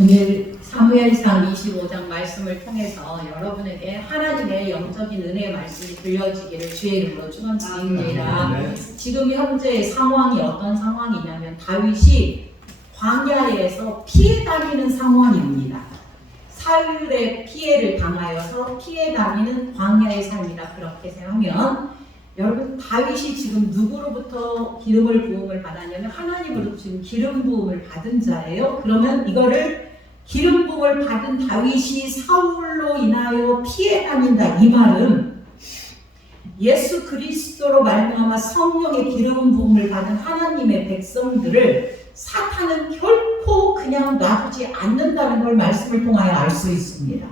오늘 사무엘상 25장 말씀을 통해서 여러분에게 하나님의 영적인 은혜의 말씀이 들려지기를 주의 이름으로 축원드립니다. 지금 현재의 상황이 어떤 상황이냐면 다윗이 광야에서 피해 다니는 상황입니다. 사울의 피해를 당하여서 피해 다니는 광야의 삶이다, 그렇게 생각하면 여러분, 다윗이 지금 누구로부터 기름을 부음을 받았냐면 하나님으로부터 지금 기름 부음을 받은 자예요. 그러면 이거를 기름 부음을 받은 다윗이 사울로 인하여 피해 다닌다, 이 말은 예수 그리스도로 말미암아 성령의 기름 부음을 받은 하나님의 백성들을 사탄은 결코 그냥 놔두지 않는다는 걸 말씀을 통하여 알 수 있습니다.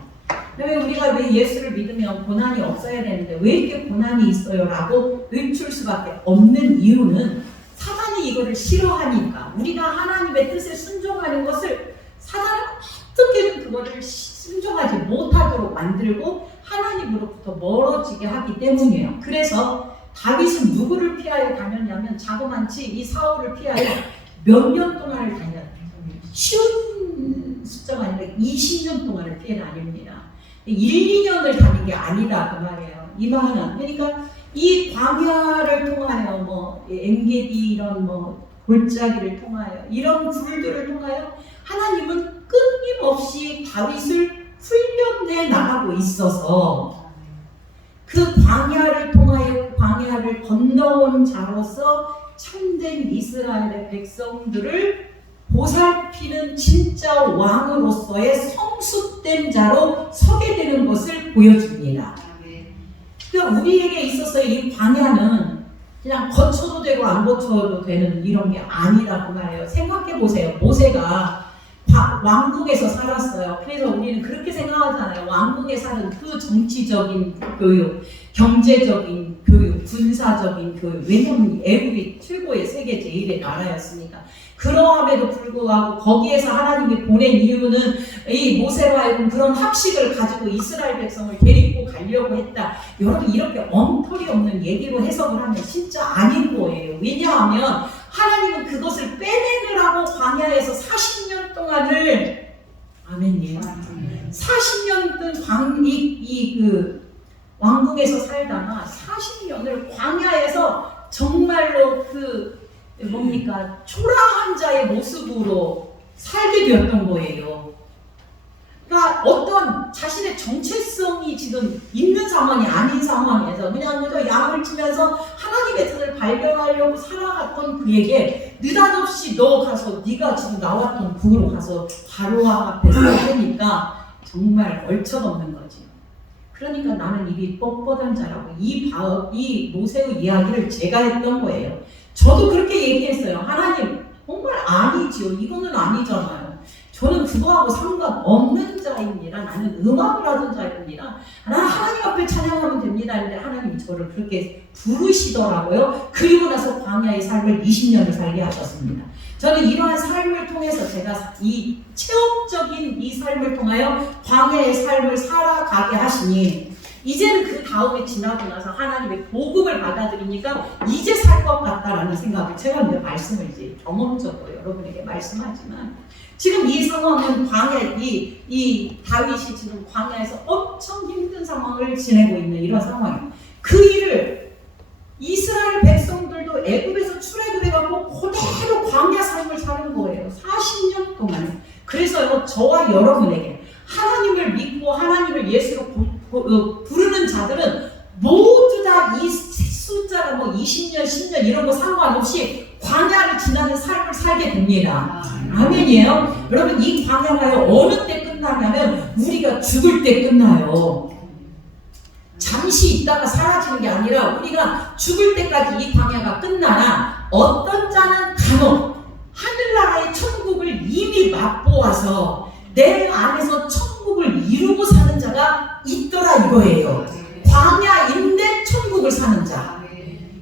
왜냐면 우리가 왜 예수를 믿으면 고난이 없어야 되는데 왜 이렇게 고난이 있어요? 라고 외칠 수밖에 없는 이유는 사탄이 이거를 싫어하니까, 우리가 하나님의 뜻에 순종하는 것을 사탄은 어떻게든 그거를 순종하지 못하도록 만들고 하나님으로부터 멀어지게 하기 때문이에요. 그래서 다윗은 누구를 피하여 다녔냐면 자그만치 이 사울을 피하여 몇 년 동안을 다녔어요. 쉬운 숫자가 아니라 20년 동안을 피해 다닙니다. 1, 2년을 다닌 게 아니다, 그 말이에요. 이 말은, 그러니까 이 광야를 통하여 엔게디 이런 골짜기를 통하여 이런 불들을 통하여 하나님은 끊임없이 다윗을 훈련해 나가고 있어서 그 광야를 통하여 광야를 건너온 자로서 참된 이스라엘의 백성들을 보살피는 진짜 왕으로서의 성숙된 자로 서게 되는 것을 보여줍니다. 그러니까 우리에게 있어서 이 광야는 그냥 거쳐도 되고 안 거쳐도 되는 이런 게 아니라고 말해요. 생각해 보세요. 모세가 왕국에서 살았어요. 그래서 우리는 그렇게 생각하잖아요. 왕국에 사는 그 정치적인 교육, 경제적인 교육, 군사적인 교육. 왜냐하면 애국이 최고의 세계 제1의 나라였으니까. 그러함에도 불구하고 거기에서 하나님이 보낸 이유는 이 모세로 하여금 그런 학식을 가지고 이스라엘 백성을 데리고 가려고 했다. 여러분, 이렇게 엉터리 없는 얘기로 해석을 하면 진짜 아닌 거예요. 왜냐하면 하나님은 그것을 빼내느라고 광야에서 40년 동안을, 아멘이에요. 40년 동안 왕국에서 살다가 40년을 광야에서 정말로 초라한 자의 모습으로 살게 되었던 거예요. 그러니까 어떤 자신의 정체성이 지금 있는 상황이 아닌 상황에서 그냥 양을 치면서 하나님의 뜻을 발견하려고 살아갔던 그에게 느닷없이 너 가서 네가 지금 나왔던 궁으로 가서 바로왕 앞에 서야 되니까 정말 얼척없는 거지. 그러니까 나는 입이 뻣뻣한 자라고 이 모세의 이야기를 제가 했던 거예요. 저도 그렇게 얘기했어요. 하나님, 정말 아니지요. 이거는 아니잖아요. 저는 그거하고 상관없는 자입니다. 나는 음악을 하던 자입니다. 나는 하나님 앞에 찬양하면 됩니다. 근데 하나님이 저를 그렇게 부르시더라고요. 그리고 나서 광야의 삶을 20년을 살게 하셨습니다. 저는 이러한 삶을 통해서 제가 이 체험적인 이 삶을 통하여 광야의 삶을 살아가게 하시니 이제는 그 다음에 지나고 나서 하나님의 복음을 받아들이니까 이제 살 것 같다라는 생각을 제가 이제 말씀을 이제 경험적으로 여러분에게 말씀하지만 지금 이 상황은 이 다윗이 지금 광야에서 엄청 힘든 상황을 지내고 있는 이런 상황이에요. 그 일을 이스라엘 백성들도 애굽에서 출애굽 해갖고 그대로 광야 삶을 사는 거예요. 40년 동안. 그래서 저와 여러분에게 하나님을 믿고 하나님을 예수로 부르는 자들은 모두 다 이 숫자가 20년, 10년 이런 거 상관없이 광야를 지나는 삶을 살게 됩니다. 아멘이에요. 여러분, 이 광야가 어느 때 끝나냐면 우리가 죽을 때 끝나요. 잠시 있다가 사라지는 게 아니라 우리가 죽을 때까지 이 광야가 끝나나 어떤 자는 간혹 하늘나라의 천국을 이미 맛보아서 내 안에서 천국을 이루고 사는 자가 있더라 이거예요. 광야인데 천국을 사는 자.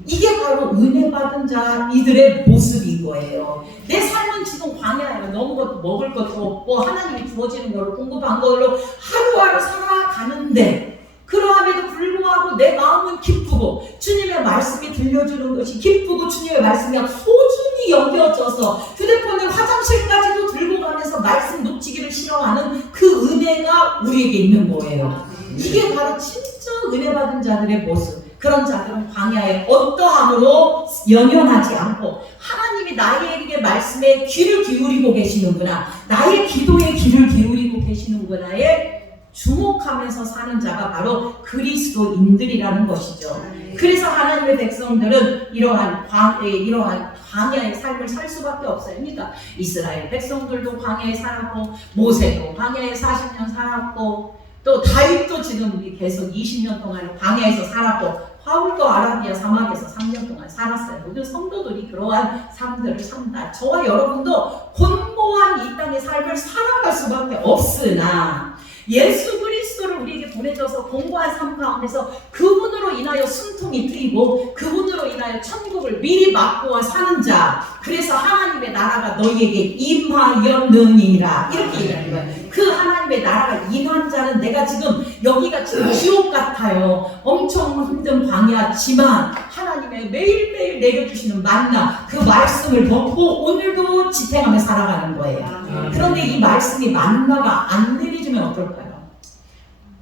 이게 바로 은혜 받은 자 이들의 모습인 거예요. 내 삶은 지금 광야예요. 너무 것도 먹을 것도 없고 하나님이 주어지는 걸로 공급한 걸로 하루하루 살아가는데 그러함에도 불구하고 내 마음은 기쁘고 주님의 말씀이 들려주는 것이 기쁘고 주님의 말씀이 소중히 뚝뚝이 연결져서 휴대폰을 화장실까지도 들고 가면서 말씀 놓치기를 싫어하는 그 은혜가 우리에게 있는 거예요. 이게 바로 진짜 은혜 받은 자들의 모습. 그런 자들은 광야에 어떠함으로 연연하지 않고 하나님이 나에게 말씀에 귀를 기울이고 계시는구나, 나의 기도에 귀를 기울이고 계시는구나에 주목하면서 사는 자가 바로 그리스도인들이라는 것이죠. 그래서 하나님의 백성들은 이러한 광야의 삶을 살 수밖에 없어요. 그러니까 이스라엘 백성들도 광야에 살았고, 모세도 광야에 40년 살았고, 또 다윗도 지금 계속 20년 동안 광야에서 살았고, 바울도 아라비아 사막에서 3년 동안 살았어요. 모든 성도들이 그러한 삶들을 산다. 저와 여러분도 곤고한 이 땅의 삶을 살아갈 수밖에 없으나, 예수 그리스도를 우리에게 보내줘서 공고한 삶 가운데서 그분으로 인하여 숨통이 트이고 그분으로 인하여 천국을 미리 맛보아 사는 자, 그래서 하나님의 나라가 너희에게 임하였느니라 이렇게 얘기하는 거예요. 그 하나님의 나라가 임한 자는, 내가 지금 여기가 지금 지옥 같아요. 엄청 힘든 광야지만 하나님의 매일매일 내려주시는 만나, 그 말씀을 먹고 오늘도 지탱하며 살아가는 거예요. 그런데 이 말씀이 만나가 안 내려주면 어떨까요?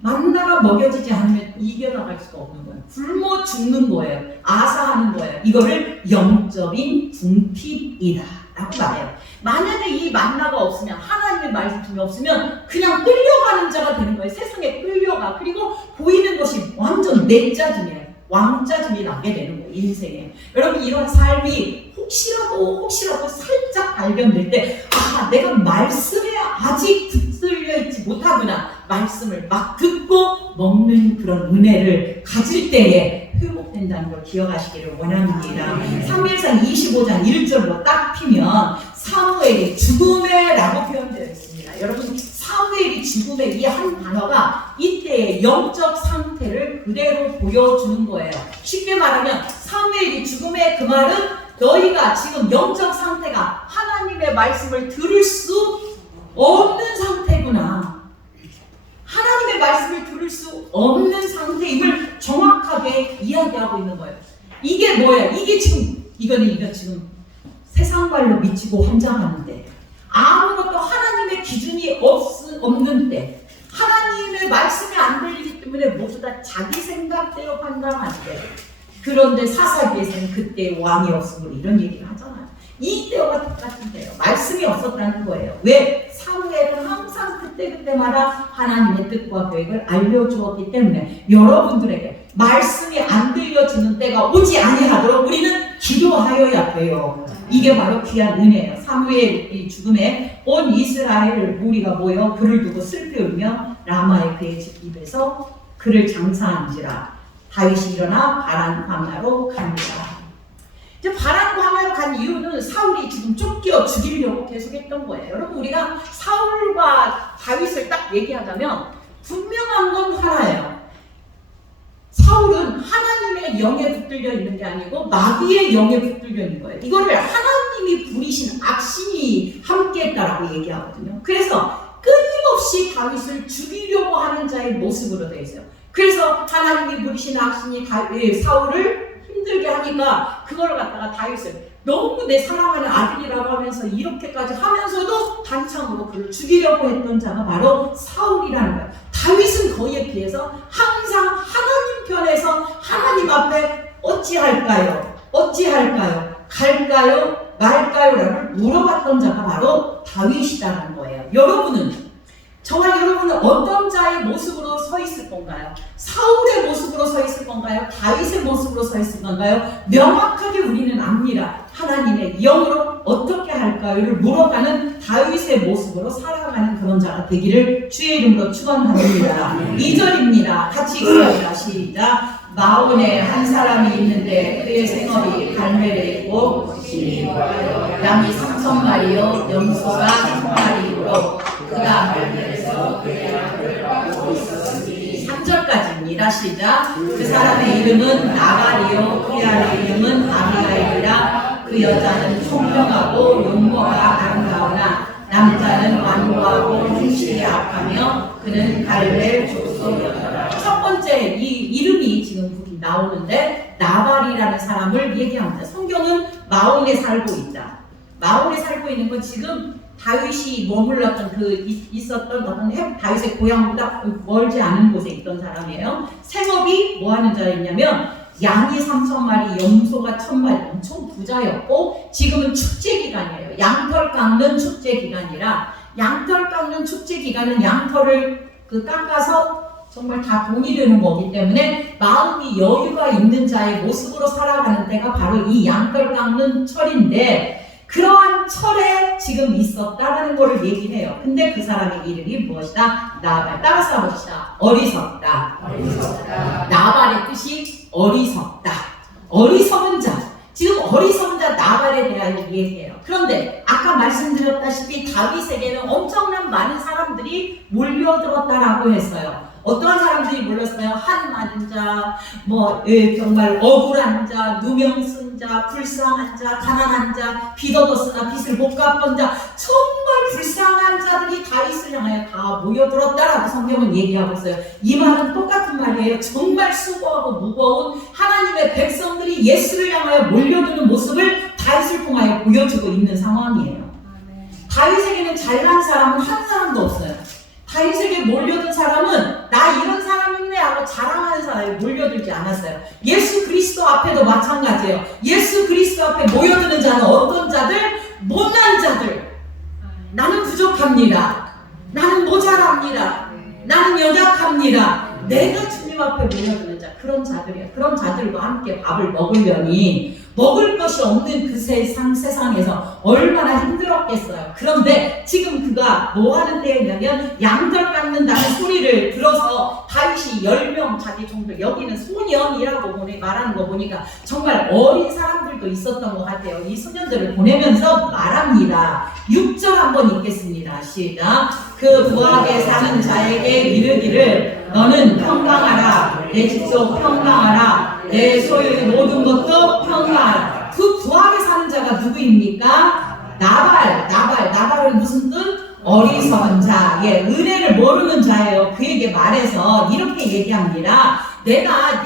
만나가 먹여지지 않으면 이겨나갈 수가 없는 거예요. 굶어 죽는 거예요. 아사하는 거예요. 이거를 영적인 궁핍이다 라고 말해요. 만약에 이 만나가 없으면, 하나님의 말씀이 없으면 그냥 끌려가는 자가 되는 거예요. 세상에 끌려가. 그리고 보이는 것이 완전 내짜짐이에요. 왕짜짐이 나게 되는 거예요. 인생에. 여러분, 이런 삶이 혹시라도 살짝 발견될 때, 아, 내가 말씀에 아직 붙들려 있지 못하구나, 말씀을 막 듣고 먹는 그런 은혜를 가질 때에 회복된다는 걸 기억하시기를 원합니다. 사무엘상 25장 1절로 딱 피면 사무엘이 죽음에 라고 표현되어 있습니다. 여러분, 사무엘이 죽음의 이 한 단어가 이때의 영적 상태를 그대로 보여주는 거예요. 쉽게 말하면 사무엘이 죽음의 그 말은, 너희가 지금 영적 상태가 하나님의 말씀을 들을 수 없는 상태구나, 하나님의 말씀을 들을 수 없는 상태임을 정확하게 이야기하고 있는 거예요. 이게 뭐예요? 이게 지금 이건 지금 세상발로 미치고 환장하는데, 아무것도 하나님의 기준이 없는 때, 하나님의 말씀이 안 들리기 때문에 모두 다 자기 생각대로 판단하는데, 그런데 사사기에서는 그때 왕이 없으므로 이런 얘기를 하잖아요. 이 때와 똑같은 때예요. 말씀이 없었다는 거예요. 왜? 사무엘은 항상 그때마다 하나님의 뜻과 계획을 알려주었기 때문에 여러분들에게 말씀이 안 들려주는 때가 오지 아니하도록 우리는 기도하여야 돼요. 이게 바로 귀한 은혜예요. 사무엘이 죽음에 온 이스라엘 무리가 모여 그를 두고 슬피 울며 라마의 그의 집 입에서 그를 장사한지라. 다윗이 일어나 바란 광야로 갑니다. 이제 바란 광야로 간 이유는 사울이 지금 쫓겨 죽이려고 계속했던 거예요. 여러분, 우리가 사울과 다윗을 딱 얘기하자면 분명한 건 하나예요. 사울은 하나님의 영에 붙들려 있는 게 아니고 마귀의 영에 붙들려 있는 거예요. 이거를 하나님이 부리신 악신이 함께했다라고 얘기하거든요. 그래서 끊임없이 다윗을 죽이려고 하는 자의 모습으로 되어 있어요. 그래서 하나님이 부리신 악신이 사울을 힘들게 하니까 그걸 갖다가 다윗을 너무 내 사랑하는 아들이라고 하면서 이렇게까지 하면서도 단창으로 그를 죽이려고 했던 자가 바로 사울이라는 거예요. 다윗은 거기에 비해서 항상 하나님 편에서 하나님 앞에 어찌할까요? 갈까요? 말까요? 라고 물어봤던 자가 바로 다윗이라는 거예요. 저와 여러분은 어떤 자의 모습으로 서 있을 건가요? 사울의 모습으로 서 있을 건가요? 다윗의 모습으로 서 있을 건가요? 명확하게 우리는 압니다. 하나님의 영으로 어떻게 할까요를 물어가는 다윗의 모습으로 살아가는 그런 자가 되기를 주의 이름으로 축원합니다. 2절입니다. 같이 읽어요. 시작. 마온에 한 사람이 있는데 그의 생업이 갈멜에 있고 양이 3,000마리요 염소가 1,000마리로 그가 갈멜에서 그의 양을 먹고 있었으니. 3절까지입니다. 시작. 그 사람의 이름은 나발이요 그의 아내 이름은 아비가일이라. 그 여자는 총명하고 용모가 아름다우나 남자는 완고하고 흉식이 악하며 그는 갈멜 족속이었더라. 첫 번째 이 이름이 지금 나오는데 나발이라는 사람을 얘기합니다. 성경은 마온에 살고 있다. 마올에 살고 있는 건 지금 다윗이 머물렀던 있었던 어떤 다윗의 고향보다 멀지 않은 곳에 있던 사람이에요. 생업이 뭐 하는 자였냐면 양이 3,000마리, 염소가 1,000마리, 엄청 부자였고 지금은 축제 기간이에요. 양털 깎는 축제 기간이라 양털 깎는 축제 기간은 양털을 깎아서 정말 다 돈이 되는 거기 때문에 마음이 여유가 있는 자의 모습으로 살아가는 때가 바로 이 양털 깎는 철인데 그러한 철에 지금 있었다라는 것을 얘기해요. 근데 그 사람의 이름이 무엇이다? 나발. 따라서 해봅시다. 어리석다. 어리석다. 나발의 뜻이 어리석다. 어리석은 자. 지금 어리석은 자 나발에 대하여 얘기해요. 그런데 아까 말씀드렸다시피 다윗에게는 엄청난 많은 사람들이 몰려들었다라고 했어요. 어떠한 사람들이 몰렸어요? 한 많은 자, 정말 억울한 자, 누명 쓴 자, 불쌍한 자, 가난한 자, 빚 얻었으나 빚을 못 갚은 자, 정말 불쌍한 자들이 다윗을 향하여 다 모여들었다라고 성경은 얘기하고 있어요. 이 말은 똑같은 말이에요. 정말 수고하고 무거운 하나님의 백성들이 예수를 향하여 몰려드는 모습을 다윗을 통하여 보여주고 있는 상황이에요. 다윗에게는 잘난 사람은 한 사람도 없어요. 다윗에게 몰려든 사람은 나 이런 사람이네 하고 자랑하는 사람이 몰려들지 않았어요. 예수 그리스도 앞에도 마찬가지예요. 예수 그리스도 앞에 모여드는 자는 어떤 자들? 못난 자들. 나는 부족합니다. 나는 모자랍니다. 나는 연약합니다. 내가 주님 앞에 모여드는 자, 그런 자들이에요. 그런 자들과 함께 밥을 먹으려니 먹을 것이 없는 그 세상에서 얼마나 힘들었겠어요. 그런데 지금 그가 뭐 하는 때였냐면 양털 깎는다는 소리를 들어서 다윗이 10명 자기 종들, 여기는 소년이라고 말하는 거 보니까 정말 어린 사람들도 있었던 것 같아요. 이 소년들을 보내면서 말합니다. 6절 한번 읽겠습니다. 시작. 그 부하게 사는 자에게 이르기를 너는 평강하라. 내 집도 평강하라. 내 소유의 모든 것도 평강하라. 그 부하게 사는 자가 누구입니까? 나발은 무슨 뜻? 어리석은 자, 은혜를 모르는 자예요. 그에게 말해서 이렇게 얘기합니다. 네가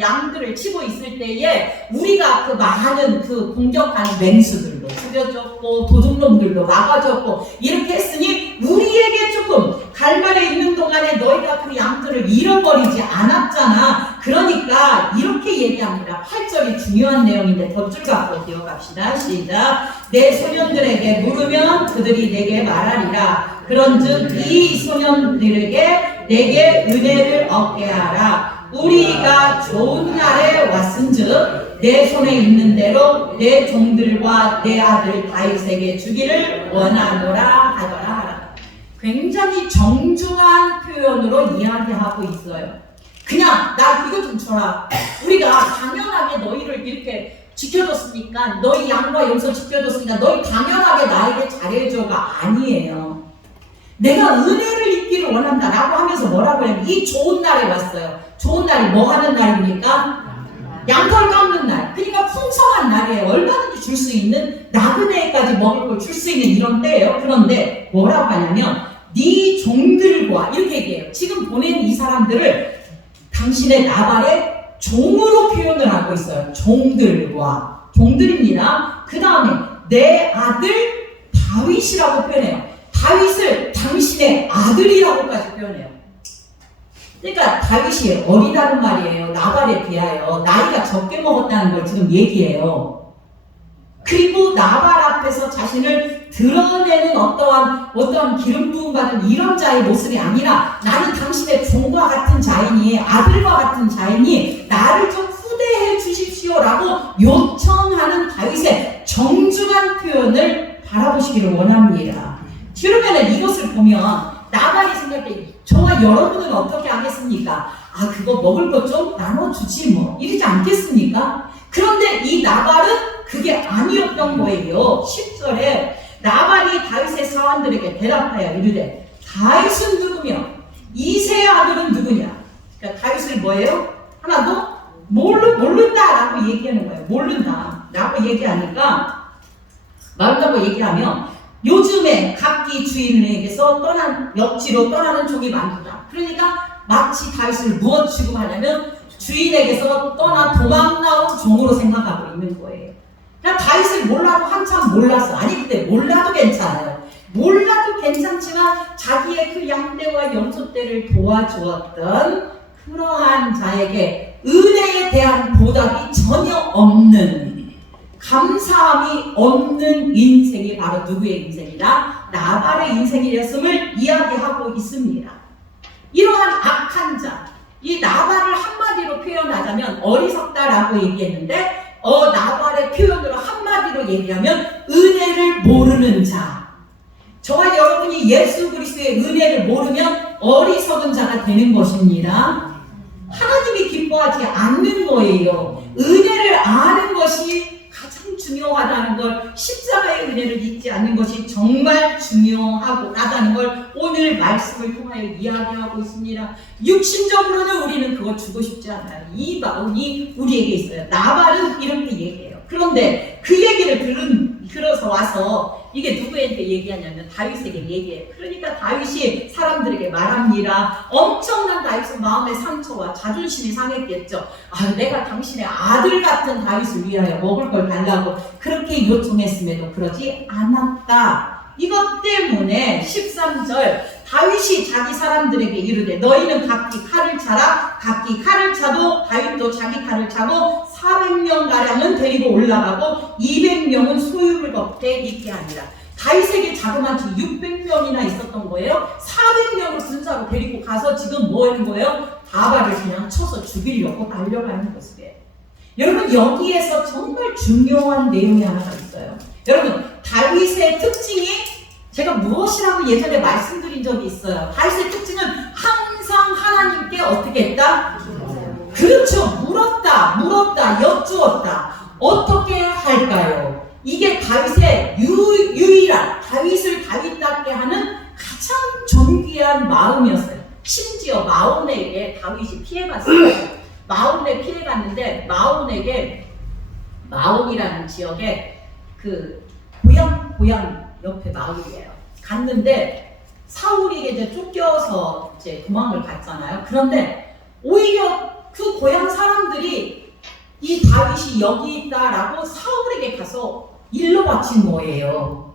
양들을 치고 있을 때에 우리가 그 많은 공격하는 맹수들도 죽여줬고 도둑놈들도 막아줬고 이렇게 했으니 우리에게 조금 갈만에 있는 동안에 너희가 그 양들을 잃어버리지 않았잖아. 그러니까 이렇게 얘기합니다. 8절이 중요한 내용인데 덧줄 갖고 기억합시다. 시작. 내 소년들에게 물으면 그들이 내게 말하리라. 그런즉 이 소년들에게 내게 은혜를 얻게 하라. 우리가 좋은 날에 왔은즉 내 손에 있는 대로 내 종들과 내 아들 다윗에게 주기를 원하노라 하더라 하라. 굉장히 정중한 표현으로 이야기하고 있어요. 그냥 나 이거 좀 줘라. 우리가 당연하게 너희를 이렇게 지켜줬으니까, 너희 양과 염소 지켜줬으니까 너희 당연하게 나에게 잘해줘가 아니에요. 내가 은혜를 입기를 원한다 라고 하면서 뭐라고 하냐면 이 좋은 날에 왔어요. 좋은 날이 뭐 하는 날입니까? 양털 깎는 날. 그러니까 풍성한 날이에요. 얼마든지 줄 수 있는, 나그네까지 먹을 걸 줄 수 있는 이런 때예요. 그런데 뭐라고 하냐면 네 종들과 이렇게 얘기해요. 지금 보낸 이 사람들을 당신의 나발의 종으로 표현을 하고 있어요. 종들입니다. 그 다음에 내 아들 다윗이라고 표현해요. 다윗을 당신의 아들이라고까지 표현해요. 그러니까 다윗이 어리다는 말이에요. 나발에 비하여 나이가 적게 먹었다는 걸 지금 얘기해요. 그리고 나발 앞에서 자신을 드러내는 어떠한 기름 부음 받은 이런 자의 모습이 아니라 나는 당신의 종과 같은 자이니, 아들과 같은 자이니 나를 좀 후대해 주십시오라고 요청하는 다윗의 정중한 표현을 바라보시기를 원합니다. 그러면 이것을 보면 나발이 생각할 때 저와 여러분은 어떻게 하겠습니까? 아, 그거 먹을 것 좀 나눠주지 뭐 이러지 않겠습니까? 그런데 이 나발은 그게 아니었던 거예요. 10절에 나발이 다윗의 사환들에게 대답하여 이르되 다윗은 누구며 이새의 아들은 누구냐? 그러니까 다윗을 뭐예요? 하나도 모른다라고 얘기하는 거예요. 모른다라고 얘기하니까, 말한다고 얘기하면 요즘에 각기 주인에게서 역지로 떠나는 종이 많구나. 그러니까 마치 다윗을 무엇 취급하냐면 주인에게서 떠나 도망 나온 종으로 생각하고 있는 거예요. 그냥 다윗을 몰라도 한참 몰랐어. 아니 근데 몰라도 괜찮아요. 몰라도 괜찮지만 자기의 그 양떼와 염소떼를 도와주었던 그러한 자에게 은혜에 대한 보답이 전혀 없는, 감사함이 없는 인생이 바로 누구의 인생이다? 나발의 인생이었음을 이야기하고 있습니다. 이러한 악한 자, 이 나발을 한마디로 표현하자면 어리석다라고 얘기했는데 나발의 표현으로 한마디로 얘기하면 은혜를 모르는 자. 저와 여러분이 예수 그리스도의 은혜를 모르면 어리석은 자가 되는 것입니다. 하나님이 기뻐하지 않는 거예요. 은혜를 아는 것이 가장 중요하다는 걸, 십자가의 은혜를 잊지 않는 것이 정말 중요하다는 걸 오늘 말씀을 통하여 이야기하고 있습니다. 육신적으로는 우리는 그거 주고 싶지 않아요. 이 마음이 우리에게 있어요. 나발은 이렇게 얘기해요. 그런데 그 얘기를 들어서 와서 이게 누구한테 얘기하냐면 다윗에게 얘기해요. 그러니까 다윗이 사람들에게 말합니다. 엄청난 다윗은 마음의 상처와 자존심이 상했겠죠. 내가 당신의 아들 같은 다윗을 위하여 먹을 걸 달라고 그렇게 요청했음에도 그러지 않았다. 이것 때문에 13절 다윗이 자기 사람들에게 이르되 너희는 각기 칼을 차라. 각기 칼을 차도 다윗도 자기 칼을 차고 400명가량은 데리고 올라가고 200명은 소유를 걷게 있게 하니라. 다윗에게 자그마치 600명이나 있었던 거예요. 400명을 군사로 데리고 가서 지금 뭐 하는 거예요? 나발을 그냥 쳐서 죽이려고 달려가는 모습이에요. 여러분, 여기에서 정말 중요한 내용이 하나가 있어요. 여러분, 다윗의 특징이 제가 무엇이라고 예전에 말씀드린 적이 있어요. 다윗의 특징은 항상 하나님께 어떻게 했다? 그렇죠. 물었다, 여쭈었다. 어떻게 할까요? 이게 다윗의 유일한, 다윗을 다윗답게 하는 가장 존귀한 마음이었어요. 심지어 마온에게 다윗이 피해갔어요. 마온에 피해갔는데 마온이라는 지역에 그 고향 옆에 마을이에요. 갔는데 사울이 이제 쫓겨서 이제 도망을 갔잖아요. 그런데 오히려 그 고향 사람들이 이 다윗이 여기 있다라고 사울에게 가서 일러 바친 거예요.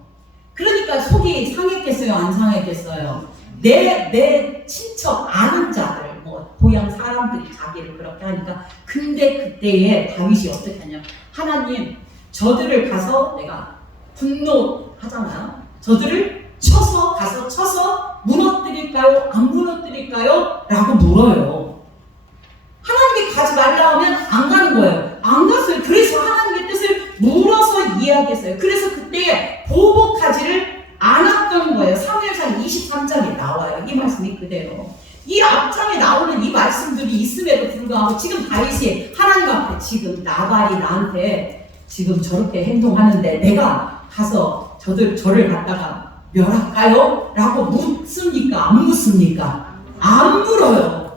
그러니까 속이 상했겠어요? 안 상했겠어요? 내 친척 아는 자들, 고향 사람들이 자기를 그렇게 하니까, 근데 그때에 다윗이 어떻게 하냐? 하나님, 저들을 가서 내가 분노하잖아요. 저들을 가서 쳐서 무너뜨릴까요? 안 무너뜨릴까요? 라고 물어요. 하나님이 가지 말라 하면 안 가는 거예요. 안 갔어요. 그래서 하나님의 뜻을 물어서 이야기했어요. 그래서 그때 보복하지를 않았던 거예요. 사무엘상 23장에 나와요. 이 말씀이 그대로. 이 앞장에 나오는 이 말씀들이 있음에도 불구하고 지금 다윗이 하나님 앞에 지금 나발이 나한테 지금 저렇게 행동하는데 내가 가서 저를 갖다가 멸할까요? 라고 묻습니까? 안 묻습니까? 안 물어요.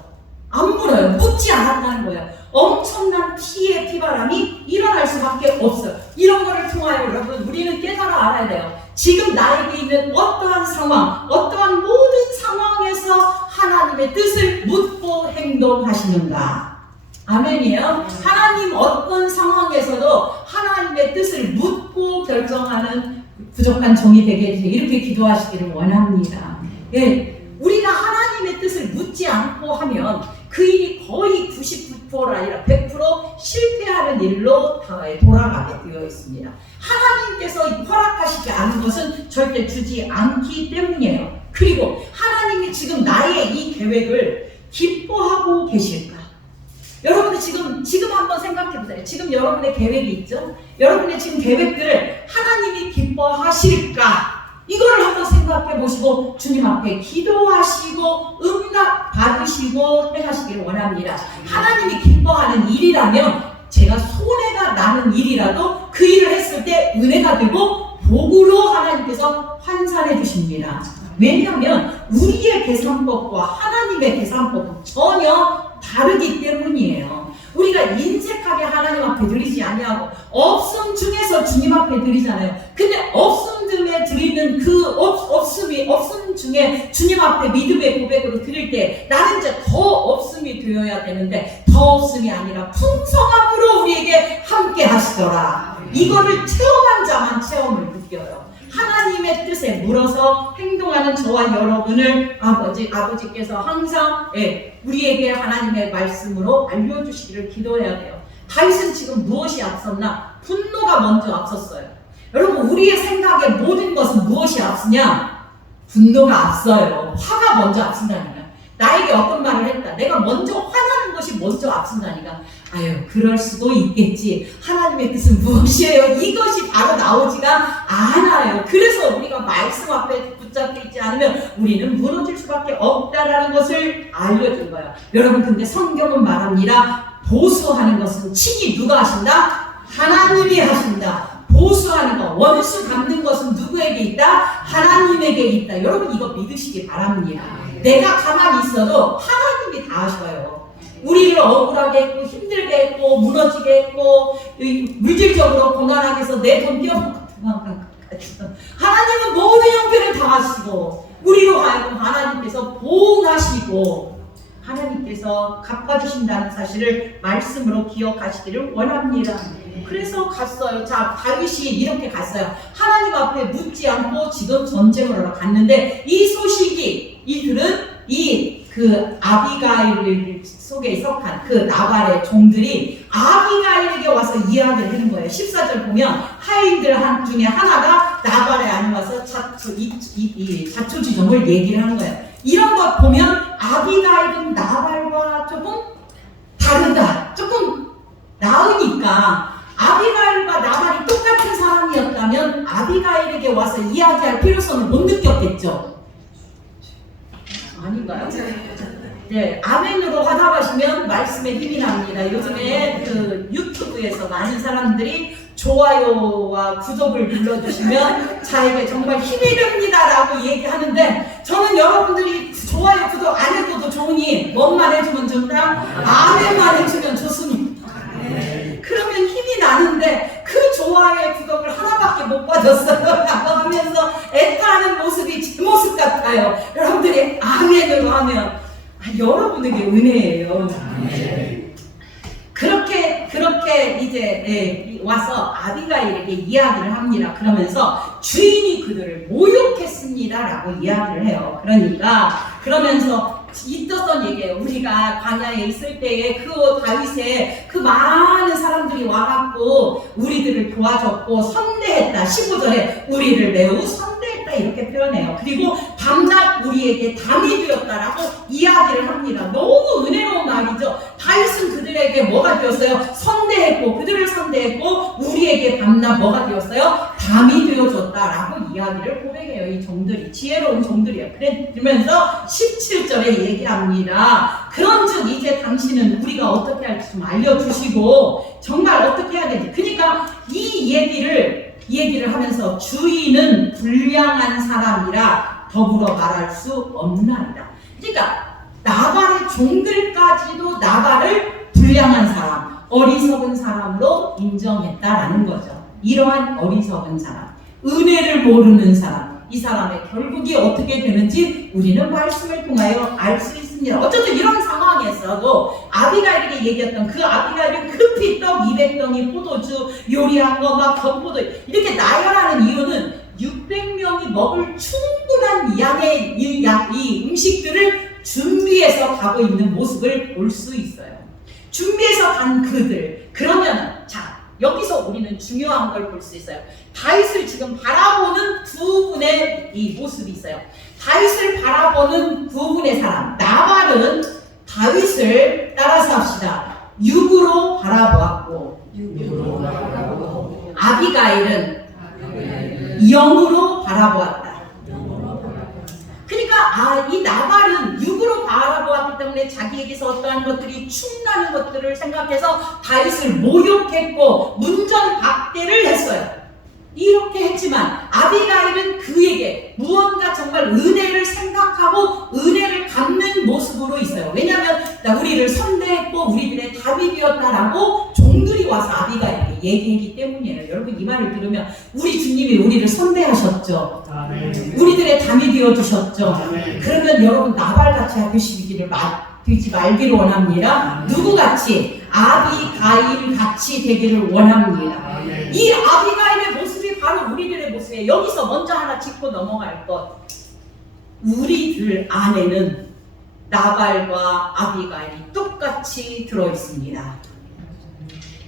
묻지 않았다는 거예요. 엄청난 피의 피바람이 일어날 수밖에 없어요. 이런 거를 통하여 여러분, 우리는 깨달아 알아야 돼요. 지금 나에게 있는 어떠한 상황, 어떠한 모든 상황에서 하나님의 뜻을 묻고 행동하시는가. 아멘이에요. 하나님 어떤 상황에서도 하나님의 뜻을 묻고 결정하는 부족한 종이 되게 해주세요. 이렇게 기도하시기를 원합니다. 예, 우리가 하나님의 뜻을 묻지 않고 하면 그 일이 거의 99%가 아니라 100% 실패하는 일로 돌아가게 되어 있습니다. 하나님께서 허락하시지 않은 것은 절대 주지 않기 때문이에요. 그리고 하나님이 지금 나의 이 계획을 기뻐하고 계실까? 여러분들 지금 한번 생각해 보세요. 지금 여러분의 계획이 있죠? 여러분의 지금 계획들을 하나님이 기뻐하실까? 이걸 한번 생각해 보시고 주님 앞에 기도하시고 응답 받으시고 행하시기를 원합니다. 하나님이 기뻐하는 일이라면 제가 손해가 나는 일이라도 그 일을 했을 때 은혜가 되고 복으로 하나님께서 환산해 주십니다. 왜냐하면 우리의 계산법과 하나님의 계산법은 전혀 다르기 때문이에요. 우리가 인색하게 하나님 앞에 드리지 아니하고 없음 중에서 주님 앞에 드리잖아요. 근데 없음 중에 드리는 그 없음 중에 주님 앞에 믿음의 고백으로 드릴 때 나는 이제 더 없음이 되어야 되는데 더 없음이 아니라 풍성함으로 우리에게 함께 하시더라. 이거를 체험한 자만 체험을 느껴요. 하나님의 뜻에 물어서 행동하는 저와 여러분을 아버지께서 항상 우리에게 하나님의 말씀으로 알려주시기를 기도해야 돼요. 다윗은 지금 무엇이 앞섰나? 분노가 먼저 앞섰어요. 여러분, 우리의 생각에 모든 것은 무엇이 앞서냐? 분노가 앞서요. 화가 먼저 앞선다니까. 나에게 어떤 말을 했다. 내가 먼저 화나는 것이 먼저 앞선다니까. 아유, 그럴 수도 있겠지. 하나님의 뜻은 무엇이에요? 이것이 바로 나오지가 않아요. 그래서 우리가 말씀 앞에 붙잡혀 있지 않으면 우리는 무너질 수밖에 없다라는 것을 알려준 거야. 여러분, 근데 성경은 말합니다. 보수하는 것은 친히 누가 하신다? 하나님이 하신다. 보수하는 것, 원수 갚는 것은 누구에게 있다? 하나님에게 있다. 여러분, 이거 믿으시기 바랍니다. 내가 가만히 있어도 하나님이 다 하셔요. 우리를 억울하게 했고 힘들게 했고 무너지게 했고 물질적으로 고난하게 해서 내 돈 떼어먹고 하나님은 모든 형편을 다 하시고 우리로 하여금 하나님께서 보응하시고 하나님께서 갚아주신다는 사실을 말씀으로 기억하시기를 원합니다. 그래서 갔어요. 자, 다윗이 이렇게 갔어요. 하나님 앞에 묻지 않고 지금 전쟁을 갔는데 이 소식이 이들은 그 아비가일 속에 속한 그 나발의 종들이 아비가일에게 와서 이야기를 하는 거예요. 14절 보면 하인들 중에 하나가 나발의 안에 와서 자초지종을 얘기를 하는 거예요. 이런 것 보면 아비가일은 나발과 조금 다르다. 조금 나으니까 아비가일과 나발이 똑같은 사람이었다면 아비가일에게 와서 이야기할 필요성을 못 느꼈겠죠. 아닌가요? 네, 아멘으로 화답하시면 말씀에 힘이 납니다. 요즘에 그 유튜브에서 많은 사람들이 좋아요와 구독을 눌러주시면 자에게 정말 힘이 됩니다라고 얘기하는데 저는 여러분들이 좋아요, 구독 안 해도 좋으니 뭐만 해주면 좋다? 아멘만 해주면 좋습니다. 그러면 힘이 나는데 그 좋아요, 구독을 하나밖에 못 받았어요 라고 하면서 애타는 모습이 제 모습 같아요. 여러분들이 아멘으로 하면 여러분에게 은혜예요. 그렇게 이제 와서 아비가일에게 이야기를 합니다. 그러면서 주인이 그들을 모욕했습니다라고 이야기를 해요. 그러면서 있었던 얘기예요. 우리가 광야에 있을 때에 그 다윗의 그 많은 사람들이 와갖고 우리들을 도와줬고 선대했다. 15절에 우리를 매우 선대했다 이렇게 표현해요. 그리고 밤낮 우리에게 담이 되었다라고 이야기를 합니다. 너무 은혜로운 말이죠. 다윗은 그들에게 뭐가 되었어요? 선대했고 그들을 선대했고 우리에게 밤낮 뭐가 되었어요? 담이 되어줬다라고 이야기를 고백해요. 이 종들이 지혜로운 종들이에요. 그러면서 17절에 얘기합니다. 그런즉 이제 당신은 우리가 어떻게 할지 좀 알려주시고 정말 어떻게 해야 되는지. 그러니까 이 얘기를 하면서 주인은 불량한 사람이라 더불어 말할 수 없나이다. 그러니까 나발의 종들까지도 나발을 불량한 사람, 어리석은 사람으로 인정했다라는 거죠. 이러한 어리석은 사람, 은혜를 모르는 사람, 이 사람의 결국이 어떻게 되는지 우리는 말씀을 통하여 알 수 있습니다. 어쨌든 이런 상황에서도 아비가일에게 얘기했던 그 아비가일은 급히 떡 200덩이 포도주 요리한 거 막 건포도 이렇게 나열하는 이유는 600명이 먹을 충분한 양의 이 음식들을 준비해서 가고 있는 모습을 볼 수 있어요. 준비해서 간 그들. 그러면 자, 여기서 우리는 중요한 걸 볼 수 있어요. 다윗을 지금 바라보는 두 분의 이 모습이 있어요. 다윗을 바라보는 두 분의 사람. 나발은 다윗을 따라서 합시다. 육으로 바라보았고 아비가일은 영으로 바라보았다. 그러니까 이 나발은 육으로 바라보았기 때문에 자기에게서 어떠한 것들이 충나는 것들을 생각해서 다윗을 모욕했고 문전박대를 했어요. 이렇게 했지만 아비가일은 그에게 무언가 정말 은혜를 생각하고 은혜를 갚는 모습으로 있어요. 왜냐하면 우리를 선대했고 우리들의 답이 되었다라고 종들이 와서 아비가일에게 얘기했기 때문이에요. 여러분 이 말을 들으면 우리 주님이 우리를 선대하셨죠. 아멘. 우리들의 담이 되어주셨죠. 아멘. 그러면 여러분 나발같이 하시기를 되지 말기를 원합니다. 누구같이? 아비가일 같이 되기를 원합니다. 이 아비가일의 모습이 바로 우리들의 모습이에요. 여기서 먼저 하나 짚고 넘어갈 것. 우리들 안에는 나발과 아비가일이 똑같이 들어있습니다.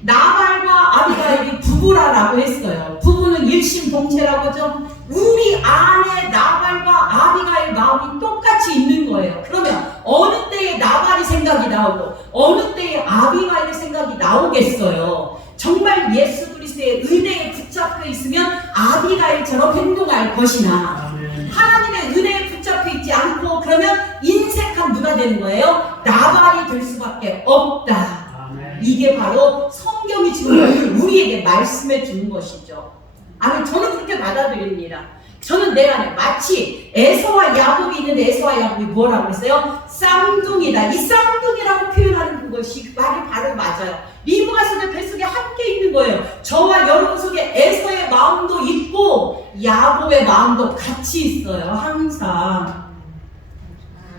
나발과 아비가일이 부부라고 했어요. 부부는 일심동체라고 하죠. 우리 안에 나발과 아비가일 마음이 똑같이 있는 거예요. 그러면 어느 때에 나발이 생각이 나오고 어느 때에 아비가일의 생각이 나오겠어요. 정말 예수 그리스도의 은혜에 붙잡혀 있으면 아비가일처럼 행동할 것이나 하나님의 은혜에 붙잡혀 있지 않고 그러면 인색한 누가 되는 거예요? 나발이 될 수밖에 없다. 이게 바로 성경이 지금 우리에게 말씀해 주는 것이죠. 아멘. 저는 그렇게 받아들입니다. 저는 내 안에 마치 에서와 야곱이 있는데 에서와 야곱이 뭐라고 했어요? 쌍둥이다. 이 쌍둥이라고 표현하는 그것이 말이 바로 맞아요. 리브가 속에 뱃속에 함께 있는 거예요. 저와 여러분 속에 에서의 마음도 있고 야곱의 마음도 같이 있어요. 항상.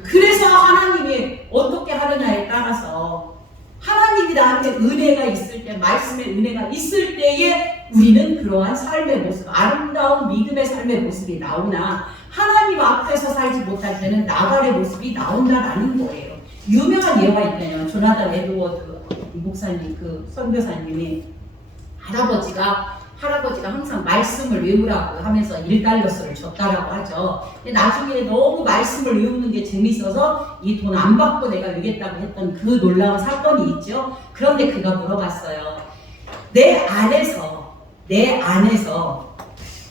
그래서 하나님이 어떻게 하느냐에 따라서 하나님이 나한테 은혜가 있을 때, 말씀의 은혜가 있을 때에 우리는 그러한 삶의 모습, 아름다운 믿음의 삶의 모습이 나오나 하나님 앞에서 살지 못할 때는 나발의 모습이 나온다라는 거예요. 유명한 예가 있잖아요. 조나단 에드워드 목사님, 그 선교사님이 할아버지가 항상 말씀을 외우라고 하면서 $1를 줬다라고 하죠. 근데 나중에 너무 말씀을 외우는 게 재밌어서 이 돈 안 받고 내가 외우겠다고 했던 그 놀라운 사건이 있죠. 그런데 그가 물어봤어요. 내 안에서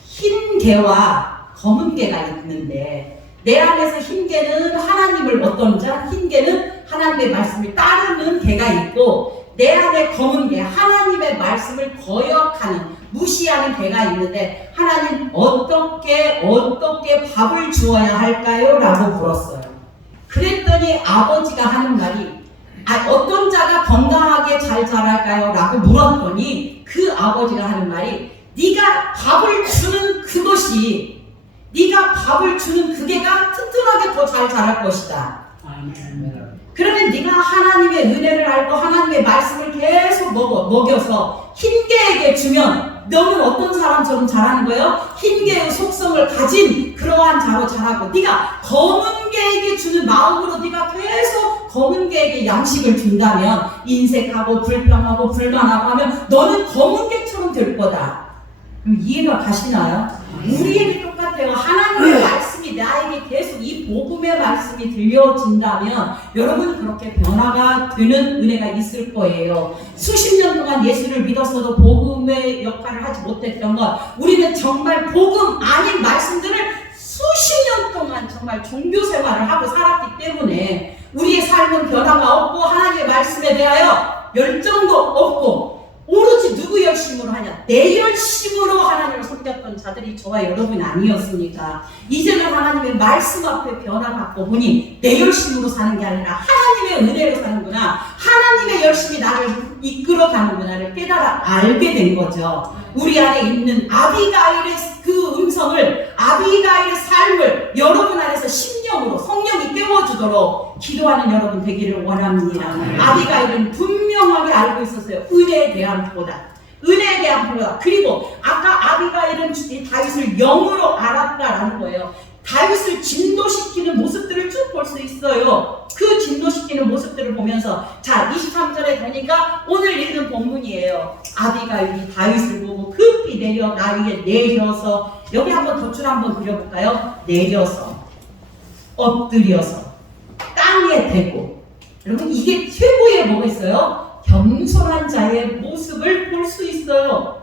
흰 개와 검은 개가 있는데 내 안에서 흰 개는 하나님을 어떤 자, 흰 개는 하나님의 말씀을 따르는 개가 있고 내 안에 검은 개, 하나님의 말씀을 거역하는, 무시하는 개가 있는데 하나님 어떻게 밥을 주어야 할까요? 라고 물었어요. 그랬더니 아버지가 하는 말이 어떤 자가 건강하게 잘 자랄까요? 라고 물었더니 그 아버지가 하는 말이 네가 밥을 주는 그것이, 네가 밥을 주는 그게가 튼튼하게 더 잘 자랄 것이다. 그러면 네가 하나님의 은혜를 알고 하나님의 말씀을 계속 먹여서 흰개에게 주면 너는 어떤 사람처럼 자라는 거예요? 흰개의 속성을 가진 그러한 자로 자라고, 네가 검은개에게 주는 마음으로 네가 계속 검은개에게 양식을 준다면 인색하고 불평하고 불만하고 하면 너는 검은개처럼 될 거다. 그럼 이해가 가시나요? 우리에게 똑같아요. 하나님의 말씀이 나에게 계속 이 복음의 말씀이 들려진다면 여러분 그렇게 변화가 되는 은혜가 있을 거예요. 수십 년 동안 예수를 믿었어도 복음의 역할을 하지 못했던 것, 우리는 정말 복음 아닌 말씀들을 수십 년 동안 정말 종교 생활을 하고 살았기 때문에 우리의 삶은 변화가 없고 하나님의 말씀에 대하여 열정도 없고 오로지 누구 열심으로 하냐? 내 열심으로 하나님을 섬겼던 자들이 저와 여러분 아니었습니까? 이제는 하나님의 말씀 앞에 변화받고 보니 내 열심으로 사는 게 아니라 하나님의 은혜로 사는구나, 하나님의 열심이 나를 이끌어가는구나를 깨달아 알게 된 거죠. 우리 안에 있는 아비가일의 그 음성을, 아비가일의 삶을 여러분 안에서 심령으로 성령이 깨워주도록 기도하는 여러분 되기를 원합니다. 아비가일은 분명하게 알고 있었어요. 은혜에 대한 보다. 그리고 아까 아비가일은 다윗을 영으로 알았다라는 거예요. 다윗을 진도시키는 모습들을 쭉 볼 수 있어요. 그 진도시키는 모습들을 보면서, 자 23절에 되니까 오늘 읽은 본문이에요. 아비가일이 다윗을 보고 급히 내려 나 위에 내려서, 여기 한번 덧줄 한번 그려볼까요? 내려서, 엎드려서, 땅에 대고. 여러분 이게 최고의 뭐가 있어요? 겸손한 자의 모습을 볼 수 있어요.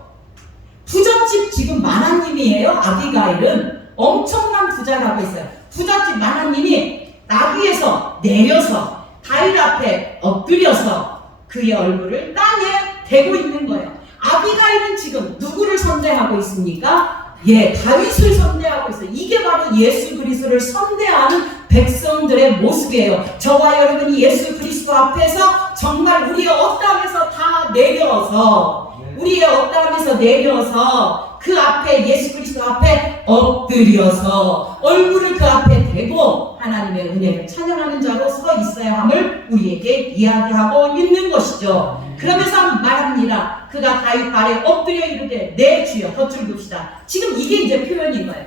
부잣집 지금 마나님이에요. 아비가일은 엄청난 부자라고 했어요. 부잣집 마나님이 나귀에서 내려서 다윗 앞에 엎드려서 그의 얼굴을 땅에 대고 있는 거예요. 아비가일은 지금 누구를 선대하고 있습니까? 다윗을 선대하고 있어요. 이게 바로 예수 그리스도를 선대하는 백성들의 모습이에요. 저와 여러분이 예수 그리스도 앞에서 정말 우리의 어떠함에서 다 내려서, 우리의 어떠함에서 내려서 그 앞에 예수 그리스도 앞에 엎드려서 얼굴을 그 앞에 대고 하나님의 은혜를 찬양하는 자로 서 있어야 함을 우리에게 이야기하고 있는 것이죠. 그러면서 말합니다. 그가 다윗 발에 엎드려 이르되 내 주여. 덧줄 봅시다. 지금 이게 이제 표현인 거예요.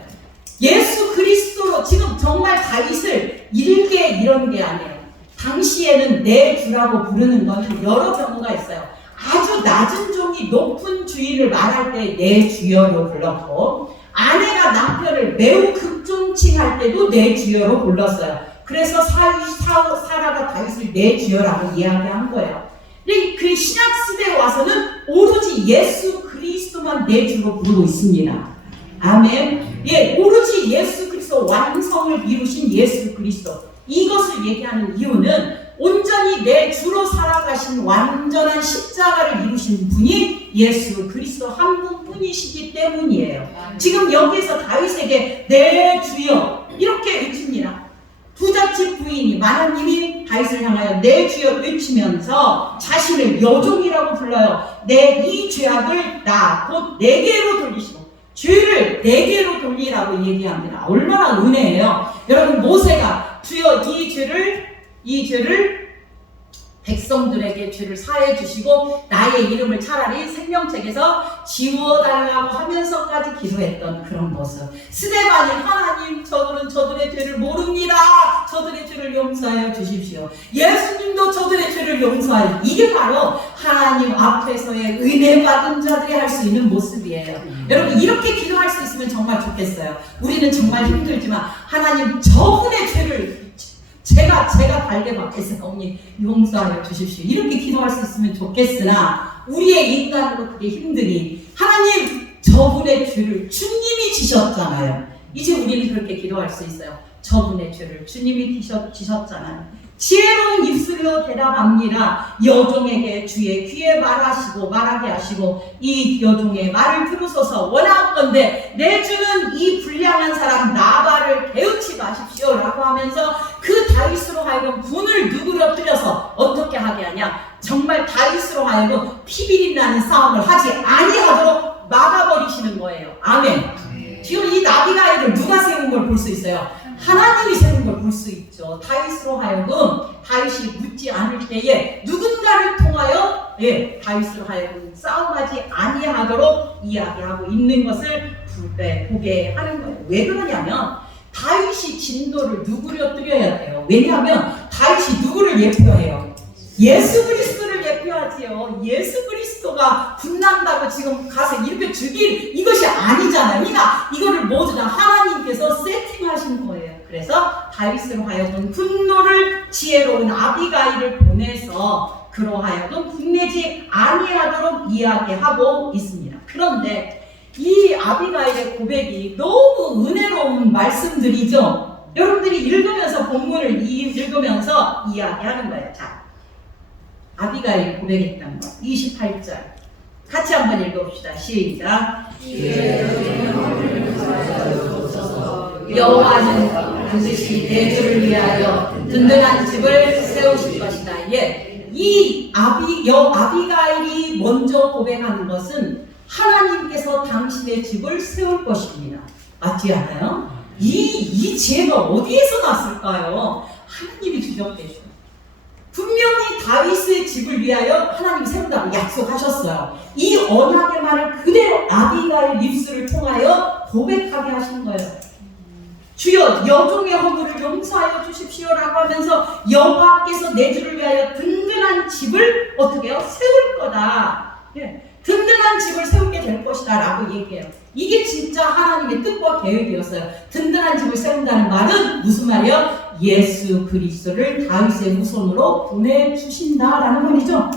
예수 그리스도로 지금 정말 다윗을 일게 이런 게 아니에요. 당시에는 내 주라고 부르는 건 여러 경우가 있어요. 아주 낮은 종이 높은 주인을 말할 때 내 주여로 불렀고, 아내가 남편을 매우 극존칭할 때도 내 주여로 불렀어요. 그래서 사라가 다윗을 내 주여라고 이야기한 거예요. 근데 그 신약 시대에 와서는 오로지 예수 그리스도만 내 주로 부르고 있습니다. 아멘. 예, 오로지 예수 그리스도 완성을 이루신 예수 그리스도. 이것을 얘기하는 이유는 온전히 내 주로 살아가신 완전한 십자가를 이루신 분이 예수 그리스도 한 분뿐이시기 때문이에요. 지금 여기에서 다윗에게 내 주여 이렇게 외칩니다. 부잣집 부인이 마나님이 다윗을 향하여 내 주여 외치면서 자신을 여종이라고 불러요. 내 이 죄악을 나 곧 내게로 돌리시고 죄를 내게로 돌리라고 얘기합니다. 얼마나 은혜예요. 여러분, 모세가 주여 이 죄를 백성들에게 죄를 사해 주시고 나의 이름을 차라리 생명책에서 지워달라고 하면서까지 기도했던 그런 모습. 스데반이 하나님 저들의 죄를 모릅니다. 저들의 죄를 용서하여 주십시오. 예수님도 저들의 죄를 용서하여. 이게 바로 하나님 앞에서의 은혜 받은 자들이 할 수 있는 모습이에요. 여러분, 이렇게 기도할 수 있으면 정말 좋겠어요. 우리는 정말 힘들지만 하나님 저분의 죄를 제가 달게 받겠사오니 용서하여 주십시오. 이렇게 기도할 수 있으면 좋겠으나 우리의 인간으로 그게 힘드니 하나님 저분의 죄를 주님이 지셨잖아요. 이제 우리는 그렇게 기도할 수 있어요. 저분의 죄를 주님이 지셨잖아요. 지혜로운 입술로 대답합니다. 여종에게 주의 귀에 말하게 하시고 이 여종의 말을 들으소서. 원하건대 내 주는 이 불량한 사람 나발을 개의치 마십시오 라고 하면서 그 다윗으로 하여금 분을 누그러뜨려서 어떻게 하게 하냐. 정말 다윗으로 하여금 피비린 나는 싸움을 하지 아니하도록 막아버리시는 거예요. 아멘. 지금 이 나비나이를 누가 세운 걸 볼 수 있어요? 하나님이 세운 걸 볼 수 있죠. 다윗으로 하여금 다윗이 묻지 않을 때에 누군가를 통하여 다윗으로 하여금 싸움하지 아니하도록 이야기하고 있는 것을 보게 하는 거예요. 왜 그러냐면 다윗이 진도를 누구려뜨려야 돼요. 왜냐하면 다윗이 누구를 예표해요? 예수 그리스도를 예표하지요. 예수 그리스도가 분난다고 지금 가서 이렇게 죽일 이것이 아니잖아요. 그러니까 이거를 모두 다 하나님께서 세팅하신 거예요. 그래서 다윗으로 하여금 분노를 지혜로운 아비가일을 보내서 그러하여금 분내지 아니하도록 이야기하고 있습니다. 그런데 이 아비가일의 고백이 너무 은혜로운 말씀들이죠. 여러분들이 읽으면서 본문을 읽으면서 이야기하는 거예요. 자, 아비가일이 고백했다는 거 28절 같이 한번 읽어봅시다. 시작. 여호와는 반드시 내 주를 위하여 든든한 집을 세우실 것이다. 예, 이 아비가일이 먼저 고백하는 것은 하나님께서 당신의 집을 세울 것입니다. 맞지 않아요? 이 지혜가 어디에서 났을까요? 하나님이 주셨대죠. 분명히 다윗의 집을 위하여 하나님이 세운다고 약속하셨어요. 이 언약의 말을 그대로 아비가일 입술을 통하여 고백하게 하신 거예요. 주여 여종의 허물을 용서하여 주십시오라고 하면서 여호와께서 내 주를 위하여 든든한 집을 어떻게 해요? 세울 거다. 든든한 집을 세우게 될 것이다 라고 얘기해요. 이게 진짜 하나님의 뜻과 계획이었어요. 든든한 집을 세운다는 말은 무슨 말이에요? 예수 그리스도를 다윗의 후손으로 보내주신다라는 말이죠.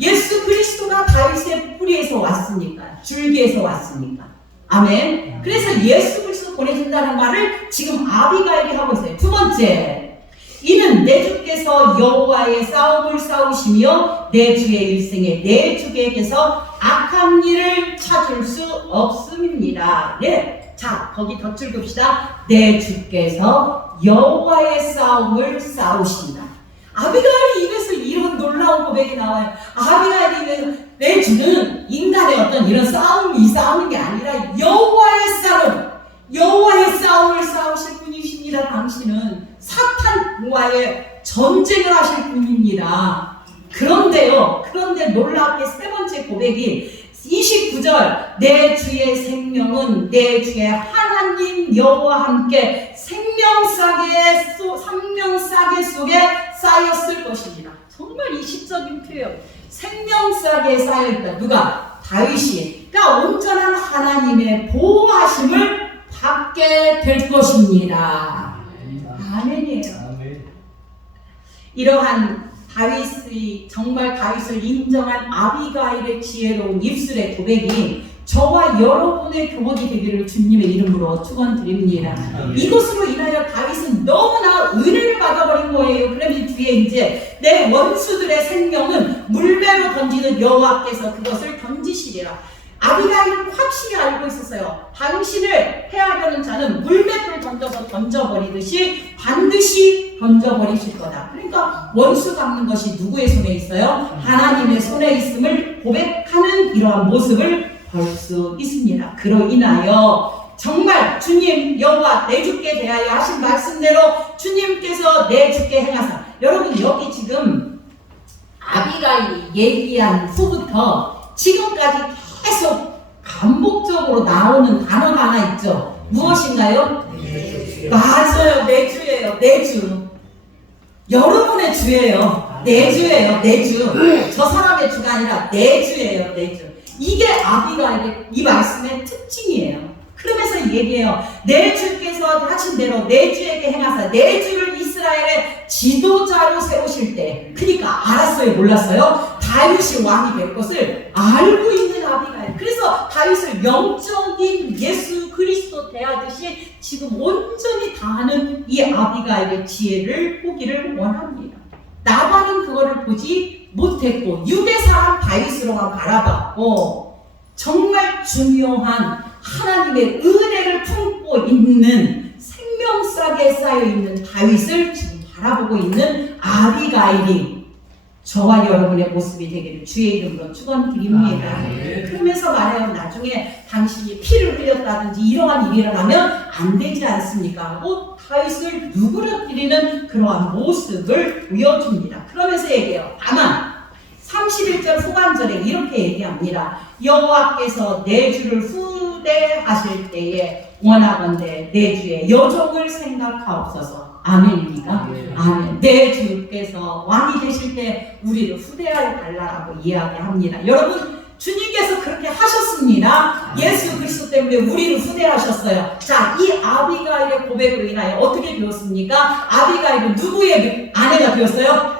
예수 그리스도가 다윗의 뿌리에서 왔으니까, 줄기에서 왔으니까. 아멘. 그래서 예수 그리스도 보내준다는 말을 지금 아비가일이 하고 있어요. 두 번째, 이는 내 주께서 여호와의 싸움을 싸우시며 내 주의 일생에 내 주께서 악한 일을 찾을 수 없음입니다. 네. 자, 거기 덧줄 봅시다. 내 주께서 여호와의 싸움을 싸우신다. 아비가일의 입에서 이런 놀라운 고백이 나와요. 아비가일의 입에서 내 주는 인간의 어떤 이런 싸우는 게 아니라 여호와의 싸움을 싸우실 분이십니다. 당신은 사탄과의 전쟁을 하실 분입니다. 그런데 놀랍게 세 번째 고백이 29절, 내 주의 생명은 내 주의 하나님 여호와 함께 생명싸개 속에 쌓였을 것입니다. 정말 이 시적인 표현, 생명싸개에 쌓여있다. 누가? 다윗이. 그러니까 온전한 하나님의 보호하심을 받게 될 것입니다. 아멘이에요. 이러한 정말 다윗을 인정한 아비가일의 지혜로운 입술의 고백이 저와 여러분의 교훈이 되기를 주님의 이름으로 축원드립니다. 이것으로 인하여 다윗은 너무나 은혜를 받아버린 거예요. 그러면 뒤에 이제 내 원수들의 생명은 물배로 던지는 여호와께서 그것을 던지시리라. 아비가일은 확실히 알고 있었어요. 당신을 해하려는 자는 물맷돌 던져버리듯이 반드시 던져버리실 거다. 그러니까 원수 갚는 것이 누구의 손에 있어요? 하나님의 손에 있음을 고백하는 이러한 모습을 볼 수 있습니다. 그로 인하여 정말 주님 여호와 내 주께 대하여 하신 말씀대로 주님께서 내 주께 행하사, 여러분 여기 지금 아비가일이 얘기한 후부터 지금까지 계속 반복적으로 나오는 단어가 하나 있죠. 무엇인가요? 맞아요. 내 주예요. 내 주. 여러분의 주예요. 내 주예요. 내 주. 저 사람의 주가 아니라 내 주예요. 내 주. 이게 아비가일의 이 말씀의 특징이에요. 그러면서 얘기해요. 내 주께서 하신 대로 내 주에게 행하사 내 주를 이스라엘의 지도자로 세우실 때, 그러니까 알았어요? 몰랐어요? 다윗이 왕이 될 것을 알고 있는 아비가일. 그래서 다윗을 영적인 예수 그리스도 대하듯이 지금 온전히 다하는 이 아비가일의 지혜를 보기를 원합니다. 나발은 그거를 보지 못했고 유대 사람 다윗으로만 바라봤고, 정말 중요한 하나님의 은혜를 품고 있는 생명싸게 쌓여있는 다윗을 지금 바라보고 있는 아비가일이 저와 여러분의 모습이 되기를 주의 이름으로 축원드립니다. 그러면서 말해요. 나중에 당신이 피를 흘렸다든지 이러한 일이 일어나면 안 되지 않습니까? 다윗을 누그러뜨리는 그러한 모습을 보여줍니다. 그러면서 얘기해요. 다만 31절 후반절에 이렇게 얘기합니다. 여호와께서 내 주를 후대하실 때에 원하건대 내 주의 여종을 생각하옵소서. 아멘입니까? 아멘. 내 주께서 왕이 되실 때 우리를 후대하여 달라고 이야기합니다. 여러분, 주님께서 그렇게 하셨습니다. 예수 그리스도 때문에 우리를 후대하셨어요. 자, 이 아비가일의 고백으로 인하여 어떻게 되었습니까? 아비가일은 누구의 아내가 되었어요?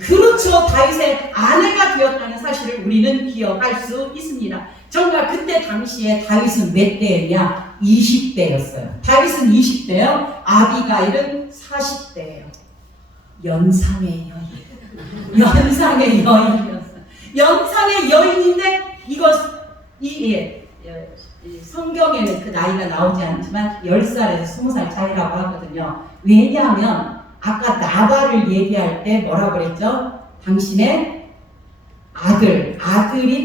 그렇죠. 다윗의 아내가 되었다는 사실을 우리는 기억할 수 있습니다. 정말 그때 당시에 다윗은 몇 대였냐? 20대였어요. 다윗은 20대요. 아비가일은 40대예요. 연상의 여인. 연상의 여인이었어요. 연상의 여인인데 성경에는 그 나이가 나오지 않지만 10살에서 20살 차이라고 하거든요. 왜냐하면 아까 나발을 얘기할 때 뭐라고 그랬죠? 당신의 아들인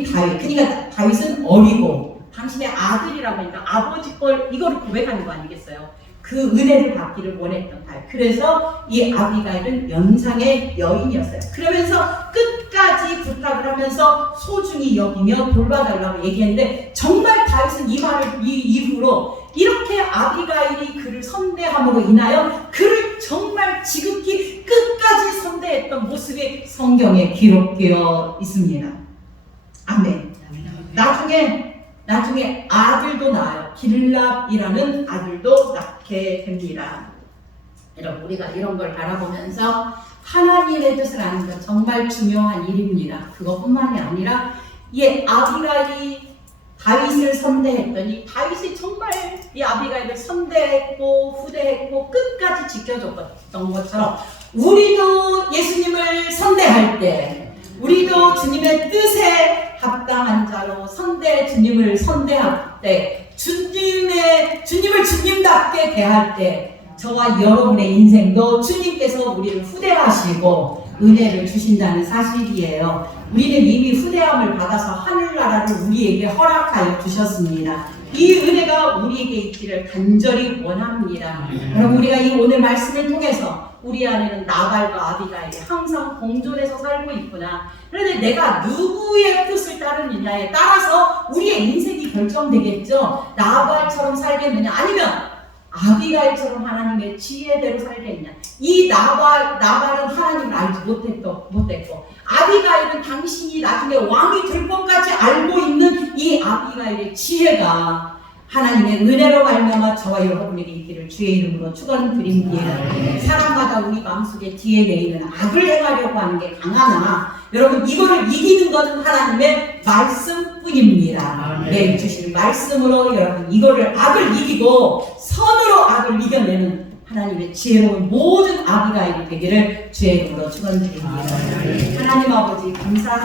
다윗. 그러니까 다윗은 어리고 당신의 아들이라고 하니까 아버지 걸 이거를 고백하는 거 아니겠어요? 그 은혜를 받기를 원했던 다윗. 그래서 이 아비가일은 연상의 여인이었어요. 그러면서 끝까지 부탁을 하면서 소중히 여기며 돌봐달라고 얘기했는데, 정말 다윗은 이 말을 이후로 이렇게 아비가일이 그를 선대함으로 인하여 그를 정말 지극히 끝까지 선대했던 모습이 성경에 기록되어 있습니다. 아멘. 나중에 아들도 낳아요. 길랍이라는 아들도 낳게 됩니다. 여러분, 우리가 이런 걸 바라보면서 하나님의 뜻을 아는 건 정말 중요한 일입니다. 그것뿐만이 아니라 이 아비가일이 다윗을 선대했더니 다윗이 정말 이 아비가일을 선대했고 후대했고 끝까지 지켜줬던 것처럼 우리도 예수님을 선대할 때, 우리도 주님의 뜻에 합당한 자로 주님을 선대할 때, 주님을 주님답게 대할 때 저와 여러분의 인생도 주님께서 우리를 후대하시고 은혜를 주신다는 사실이에요. 우리는 이미 후대함을 받아서 하늘나라를 우리에게 허락하여 주셨습니다. 이 은혜가 우리에게 있기를 간절히 원합니다. 여러분, 우리가 이 오늘 말씀을 통해서 우리 안에는 나발과 아비가일이 항상 공존해서 살고 있구나. 그런데 내가 누구의 뜻을 따르느냐에 따라서 우리의 인생이 결정되겠죠. 나발처럼 살겠느냐, 아니면 아비가일처럼 하나님의 지혜대로 살겠냐. 이 나발은 하나님을 알지 못했고 아비가일은 당신이 나중에 왕이 될 것까지 알고 있는 이 아비가일의 지혜가 하나님의 은혜로 말미암아 저와 여러분에게 있기를 주의 이름으로 축원드립니다. 사람마다 우리 마음속에 DNA는 악을 행하려고 하는 게 강하나 여러분, 이거를 이기는 것은 하나님의 말씀뿐입니다. 네, 주신 말씀으로 여러분 이거를 악을 이기고 선으로 악을 이겨내는 하나님의 지혜로운 모든 아비가일이 되기를 주의 이름으로 축원드립니다. 하나님 아버지 감사합니다.